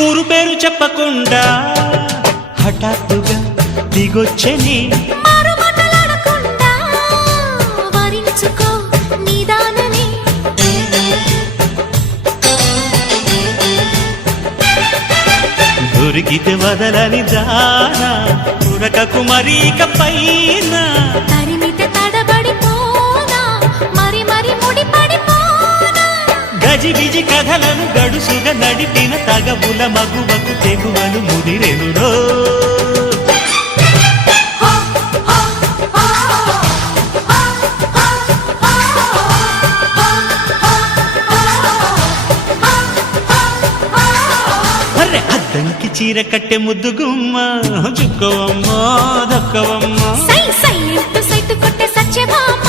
ఊరు పేరు చెప్పకుండా హఠాత్తుగా దిగొచ్చని దొరికితే వదలని దానా ఉరకకు మరీక పైన తరిమితే తడబడిపోనా మరి మరి ముడిపడిపోనా గజిబిజి కథలను గడుసుగా నడిపిన తగవుల మగువకు తెగువలు ముదిరెనురో అద్దంకి చీర కట్టె ముద్దు గుమ్మ చుక్కవమ్మ దక్కవమ్మ సై సై సైట్ కొట్టే సత్యభామ